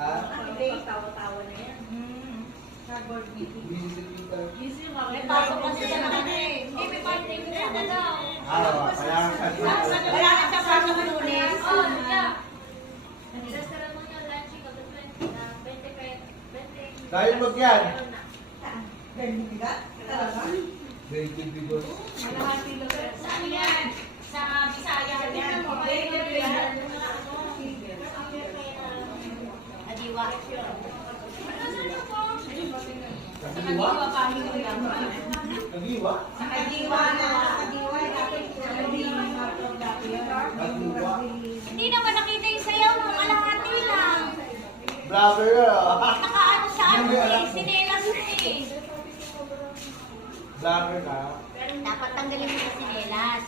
Tawa-tawa na yan. Cardboard meeting. May pasok kasi sa kanina eh. Hindi, may party ko na daw. Wala ka sa pasok ng Lunes. Oh, yeah. Restaurant mo yung lunch ko, 20. Dahil wag yan. Ganyan bigat? Talaga? Very good because Malahati lang. Saan yan? Sa Bisaya yan. Adiwa. Kagiwa? Kagiwa? Sa Kadiwa na. Kadiwa. Kagiwa? Hindi naman nakita yung sayaw mo, kalahati lang. Brother Nakaano sa ano eh, sinelas mo eh. Vlogger ka? Dapat tanggalin mo sa sinelas.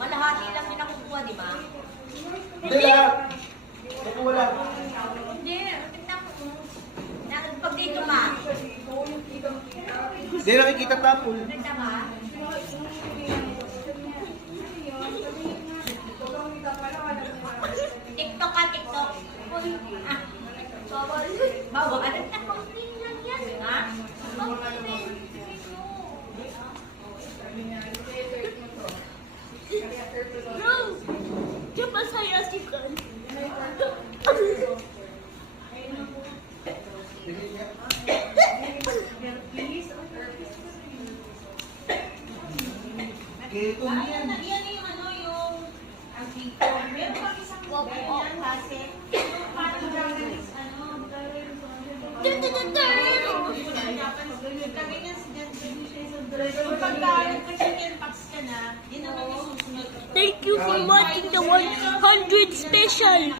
Malahati lang din nakukuha, di ba? Hindi lang. Nakuha lang. Hindi, tignan mo. Pag dito ma. Hindi nakikita tapol. Ganda ba? TikTok ka, TikTok. Ah. Bawal. Konting lang yan, ha? Bro, di ba saya si Kan? Kito Yan yung ano yung ang dito. Meron pa isang ganyan kasi parang Japanese ano. Thank you for watching the 100 special.